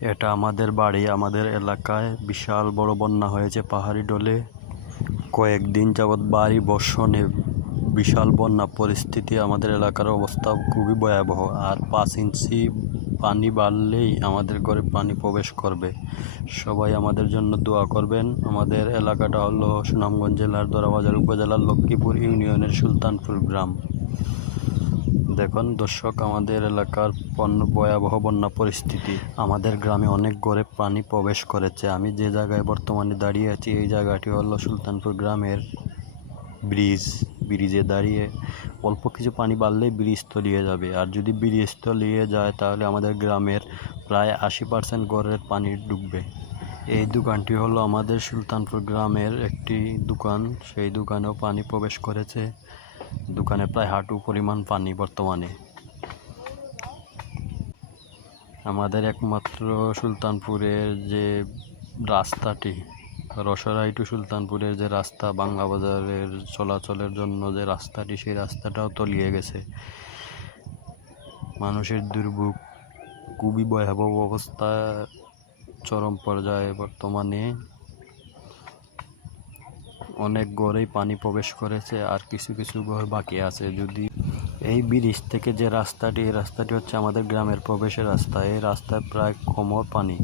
এটা আমাদের বাড়ি, আমাদের এলাকায় বিশাল বড় বন্যা হয়েছে পাহাড়ি ডলে। কয়েকদিন যাবৎ বাড়ি বর্ষণে বিশাল বন্যা পরিস্থিতি আমাদের এলাকার অবস্থা খুবই ভয়াবহ। আর পাঁচ ইঞ্চি পানি বাড়লেই আমাদের ঘরে পানি প্রবেশ করবে। সবাই আমাদের জন্য দোয়া করবেন। আমাদের এলাকাটা হলো সুনামগঞ্জ জেলার দরাবাজার উপজেলার লক্ষ্মীপুর ইউনিয়নের সুলতানপুর গ্রাম। দেখুন দর্শক, আমাদের এলাকার ভয়াবহ বন্যা পরিস্থিতি। আমাদের গ্রামে অনেক গড়ে পানি প্রবেশ করেছে। আমি যে জায়গায় বর্তমানে দাঁড়িয়ে আছি, এই জায়গাটি হলো সুলতানপুর গ্রামের ব্রিজ। ব্রিজে দাঁড়িয়ে অল্প কিছু পানি বাড়লেই ব্রিজ তলিয়ে যাবে। আর যদি ব্রিজ তলিয়ে যায়, তাহলে আমাদের গ্রামের প্রায় আশি পার্সেন্ট ঘরের পানি ডুববে। এই দোকানটি হলো আমাদের সুলতানপুর গ্রামের একটি দোকান। সেই দোকানেও পানি প্রবেশ করেছে। দোকানে প্রায় হাঁটু পরিমাণ পানি বর্তমানে। আমাদের একমাত্র সুলতানপুরের যে রাস্তাটি, রসরাই টু সুলতানপুরের যে রাস্তা, বাংলা বাজারের চলাচলের জন্য যে রাস্তাটি, সেই রাস্তাটাও তলিয়ে গেছে। মানুষের দুর্ভোগ খুবই ভয়াবহ অবস্থা, চরম পর্যায়ে বর্তমানে। অনেক ঘরেই পানি প্রবেশ করেছে আর কিছু কিছু ঘর বাকি আছে। যদি এই ব্রিজ থেকে যে রাস্তাটি, এই রাস্তাটি হচ্ছে আমাদের গ্রামের প্রবেশের রাস্তা। এই রাস্তায় প্রায় কোমর পানি।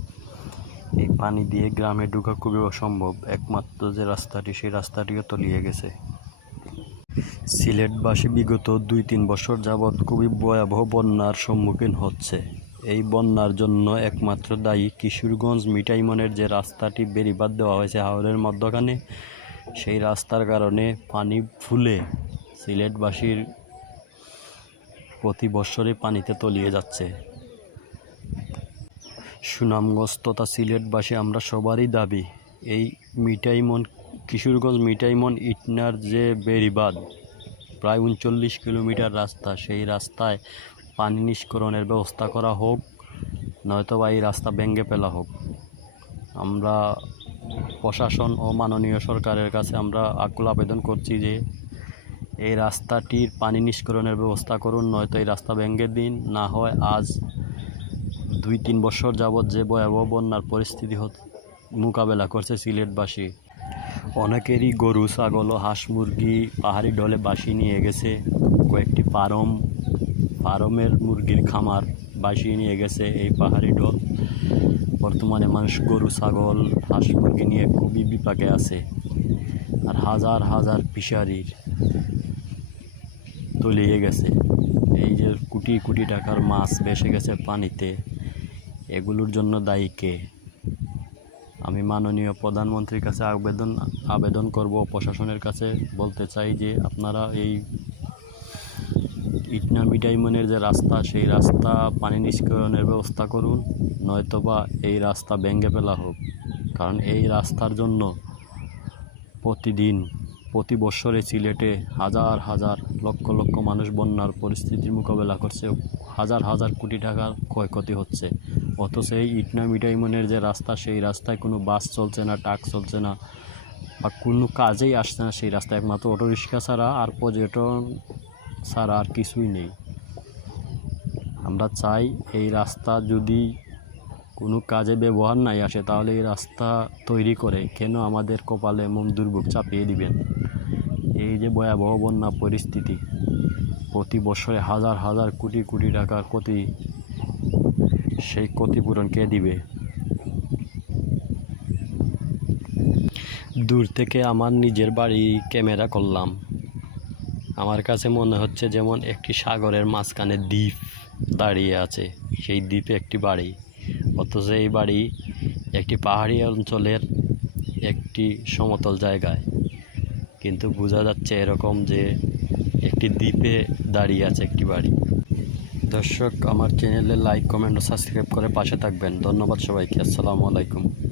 এই পানি দিয়ে গ্রামে ঢুকা খুবই অসম্ভব। একমাত্র যে রাস্তাটি, সেই রাস্তাটিও তলিয়ে গেছে। সিলেটবাসী বিগত দুই তিন বছর যাবৎ খুবই ভয়াবহ বন্যার সম্মুখীন হচ্ছে। এই বন্যার জন্য একমাত্র দায়ী কিশোরগঞ্জ মিঠাইমনের যে রাস্তাটি বেরিবাদ দেওয়া হয়েছে হাওরের মধ্যখানে সেই রাস্তার কারণে পানি ফুলে সিলেটবাসীর প্রতি বছরে পানিতে তলিয়ে যাচ্ছে। সুনামগঞ্জ তথা সিলেটবাসী আমরা সবারই দাবি, এই মিঠাইমন, কিশোরগঞ্জ মিঠাইমন ইটনার যে বেরিবাদ প্রায় উনচল্লিশ কিলোমিটার রাস্তা, সেই রাস্তায় পানি নিষ্করণের ব্যবস্থা করা হোক নয়তো বা এই রাস্তা ভেঙে ফেলা হোক। আমরা প্রশাসন ও মাননীয় সরকারের কাছে আমরা আকুল আবেদন করছি যে এই রাস্তাটির পানি নিষ্করণের ব্যবস্থা করুন, নয়তো এই রাস্তা ভেঙে দিন। না হয় আজ দুই তিন বছর যাবৎ যে ভয়াবহ বন্যার পরিস্থিতি মোকাবেলা করছে সিলেটবাসী। অনেকেরই গরু, ছাগল ও হাঁস মুরগি পাহাড়ি ডলে বাসি নিয়ে গেছে। কয়েকটি পারম পারমের মুরগির খামার বাসিয়ে নিয়ে গেছে এই পাহাড়ি ডল বর্তমানে মানুষ গরু, ছাগল, হাঁস মুরগি নিয়ে খুবই বিপাকে আছে আর হাজার হাজার ফিশারির তলিয়ে গেছে। এই যে কোটি কোটি টাকার মাছ ভেসে গেছে পানিতে, এগুলোর জন্য দায়ী কে? আমি মাননীয় প্রধানমন্ত্রীর কাছে আবেদন আবেদন করব, প্রশাসনের কাছে বলতে চাই যে আপনারা এই ইটনা মিটাইমনের যে রাস্তা, সেই রাস্তা পানি নিষ্করণের ব্যবস্থা করুন, নয়তোবা এই রাস্তা ভেঙে ফেলা হোক। কারণ এই রাস্তার জন্য প্রতিদিন, প্রতি বছরে সিলেটে হাজার হাজার, লক্ষ লক্ষ মানুষ বন্যার পরিস্থিতির মোকাবেলা করছে। হাজার হাজার কোটি টাকার ক্ষয়ক্ষতি হচ্ছে। অথচ এই ইটনা মিটাইমনের যে রাস্তা, সেই রাস্তায় কোনো বাস চলছে না, ট্রাক চলছে না, বা কোনো কাজেই আসছে না, সেই রাস্তায় একমাত্র অটোরিক্সা ছাড়া আর পর্যটন ছাড়া আর কিছুই নেই। আমরা চাই এই রাস্তা যদি কোনো কাজে ব্যবহার নাই আসে, তাহলে এই রাস্তা তৈরি করে কেন আমাদের কপালে এমন দুর্ভোগ চাপিয়ে দিবেন? এই যে ভয়াবহ বন্যা পরিস্থিতি, প্রতি বছরে হাজার হাজার কোটি কোটি টাকার ক্ষতি, সেই ক্ষতিপূরণ কে দিবে? দূর থেকে আমার নিজের বাড়ি ক্যামেরা করলাম। আমার কাছে মনে হচ্ছে যেমন একটি সাগরের মাঝখানে দ্বীপ দাঁড়িয়ে আছে। সেই দ্বীপে একটি বাড়ি। অথচ এই বাড়ি একটি পাহাড়ি অঞ্চলের একটি সমতল জায়গায়। কিন্তু বোঝা যাচ্ছে এরকম যে একটি দ্বীপে দাঁড়িয়ে আছে একটি বাড়ি। দর্শক, আমার চ্যানেলে লাইক, কমেন্ট ও সাবস্ক্রাইব করে পাশে থাকবেন। ধন্যবাদ সবাইকে। আসসালামু আলাইকুম।